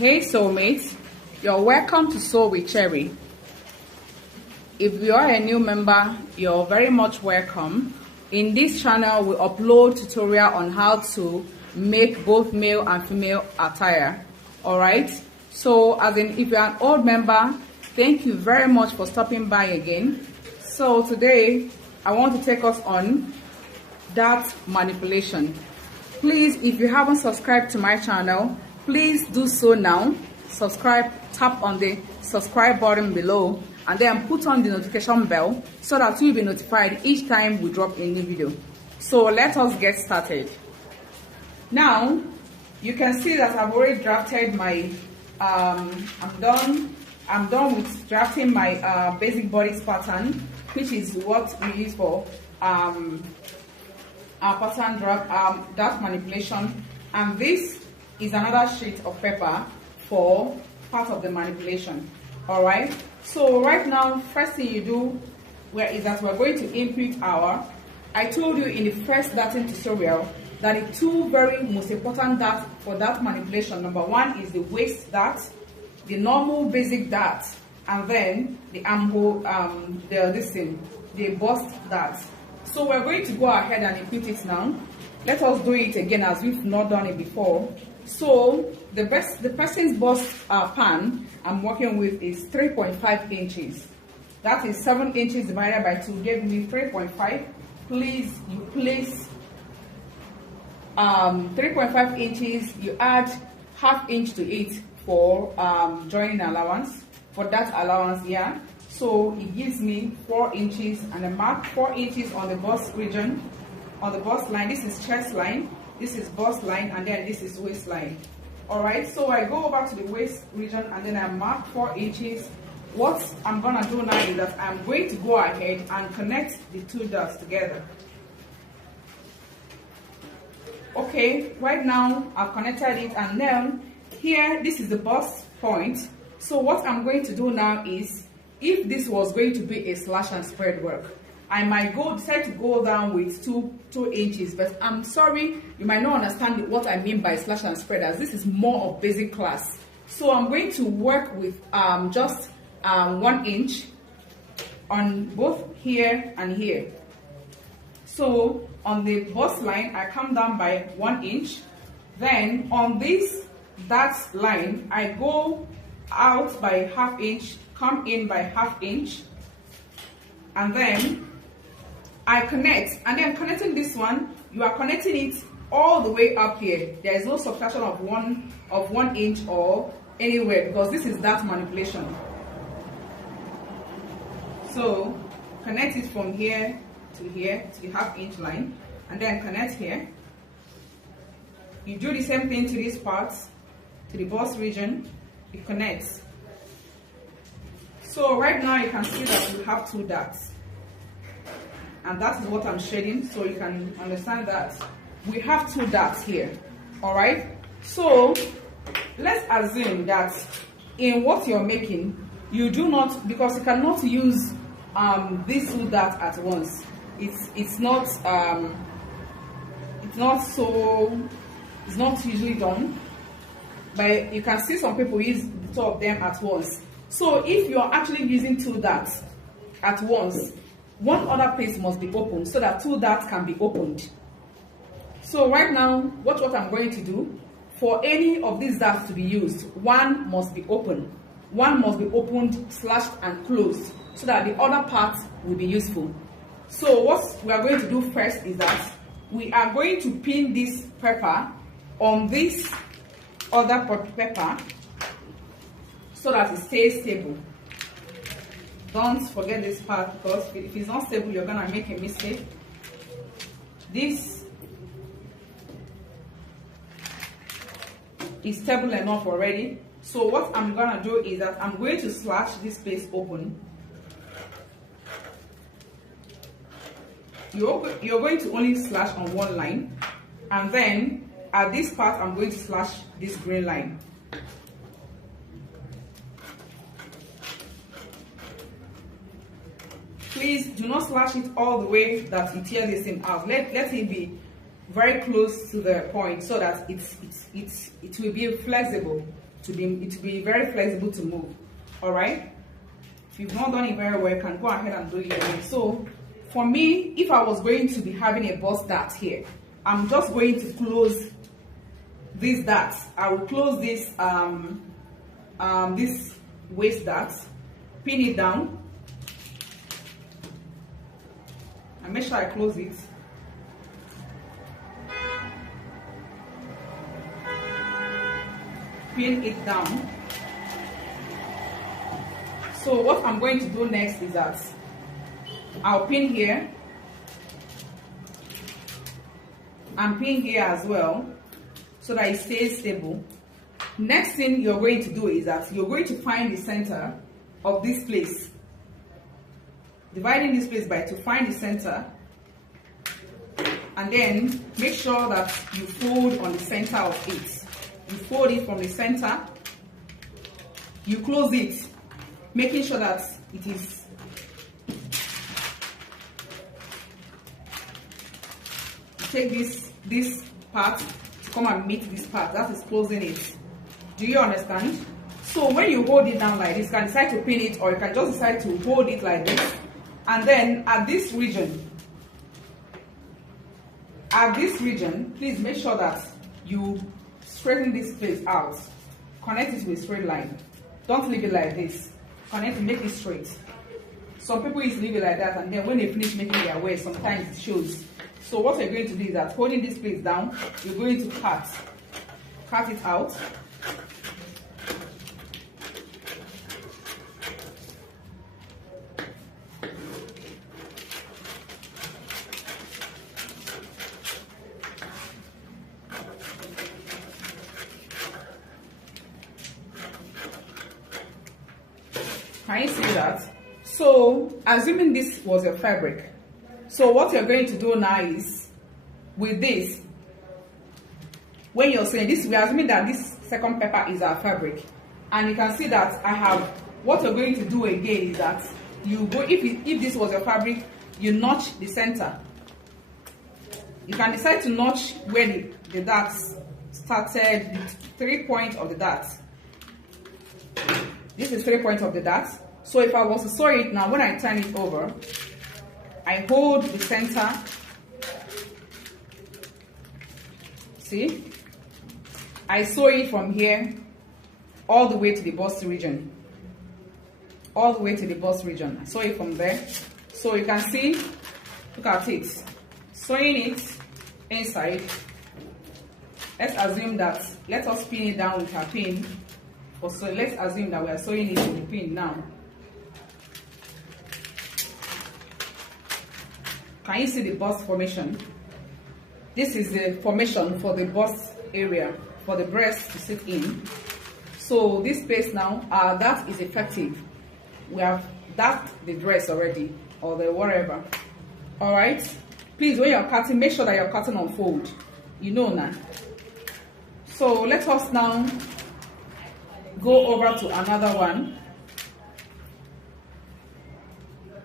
Hey soulmates, you're welcome to Sew with Cherry. If you are a new member, you're very much welcome. In this channel, we upload tutorial on how to make both male and female attire. Alright, so if you're an old member, thank you very much for stopping by again. So today, I want to take us on dart manipulation. Please, if you haven't subscribed to my channel, please do so now. Subscribe, tap on the subscribe button below, and then put on the notification bell so that you'll be notified each time we drop a new video. So let us get started. Now you can see that I've already drafted my I'm done with drafting my basic bodice pattern, which is what we use for our pattern dart manipulation, and this is another sheet of paper for part of the manipulation. All right, so right now, first thing you do is that we're going to input our, I told you in the first darting tutorial that the two very most important darts for dart manipulation, number one is the waist dart, the normal basic dart, and then the armhole, the bust dart. So we're going to go ahead and input it now. Let us do it again as we've not done it before. So the person's bust pan I'm working with is 3.5 inches. That is 7 inches divided by 2 gave me 3.5. Please, you place 3.5 inches. You add ½ inch to it for joining allowance, for that allowance here. So it gives me 4 inches, and I mark 4 inches on the bust region, on the bust line. This is chest line, this is bust line, and then this is waistline. All right, so I go over to the waist region and then I mark 4 inches. What I'm gonna do now is that I'm going to go ahead and connect the two dots together. Okay, right now I've connected it, and then here, this is the bust point. So what I'm going to do now is, if this was going to be a slash and spread work, I might decide to go down with 2 inches, but I'm sorry, you might not understand what I mean by slash and spread, as this is more of basic class. So I'm going to work with just 1 inch on both here and here. So on the bust line, I come down by 1 inch. Then on this dart line, I go out by ½ inch, come in by ½ inch, and then I connect. And then connecting this one, you are connecting it all the way up here. There is no subtraction of one inch or anywhere, because this is dart manipulation. So connect it from here to the ½ inch line, and then connect here. You do the same thing to this part, to the bust region. You connect. So right now you can see that we have 2 darts, and that is what I'm shading, so you can understand that we have 2 darts here. All right, so let's assume that in what you're making, you do not, because you cannot use these 2 darts at once. It's not usually done, but you can see some people use the 2 of them at once. So if you're actually using 2 darts at once, one other place must be open so that 2 darts can be opened. So right now, what I'm going to do, for any of these darts to be used, one must be open. One must be opened, slashed, and closed, so that the other part will be useful. So what we are going to do first is that we are going to pin this paper on this other paper so that it stays stable. Don't forget this part, because if it's not stable, you're gonna make a mistake. This is stable enough already. So what I'm gonna do is that I'm going to slash this space open. You're going to only slash on one line, and then at this part I'm going to slash this green line. Please do not slash it all the way that it tears this thing out. Let it be very close to the point so that it will be flexible. to be very flexible to move. All right. If you've not done it very well, you can go ahead and do it again. So for me, if I was going to be having a bust dart here, I'm just going to close this dart. I will close this this waist dart, pin it down, and make sure I close it. Pin it down. So what I'm going to do next is that I'll pin here and pin here as well, so that it stays stable. Next thing you're going to do is that you're going to find the center of this place, dividing this place by 2, find the center, and then make sure that you fold on the center of it. You fold it from the center, you close it, making sure that it is take this part to come and meet this part. That is closing it. Do you understand? So when you hold it down like this, you can decide to pin it, or you can just decide to hold it like this. And then at this region, please make sure that you straighten this place out. Connect it with a straight line. Don't leave it like this. Connect it, make it straight. Some people used to leave it like that, and then when they finish making their way, sometimes it shows. So what you're going to do is that holding this place down, you're going to cut it out. Can you see that? So assuming this was your fabric, so what you're going to do now is, with this, when you're saying this, we're assuming that this second pepper is our fabric, and you can see that I have, what you're going to do again is that you go, if this was your fabric, you notch the center. You can decide to notch where the darts started, the 3 points of the dart. This is 3 points of the dart. So if I was to sew it now, when I turn it over, I hold the center. See? I sew it from here all the way to the bust region. All the way to the bust region. I sew it from there. So you can see, look at it. Sewing it inside. Let's assume that, let us pin it down with our pin. So let's assume that we are sewing it with the pin now. Can you see the bust formation? This is the formation for the bust area, for the breast to sit in. So this space now, that is effective. We have that the dress already, or the whatever. All right. Please, when you're cutting, make sure that you're cutting on fold. You know now. So let us now go over to another one.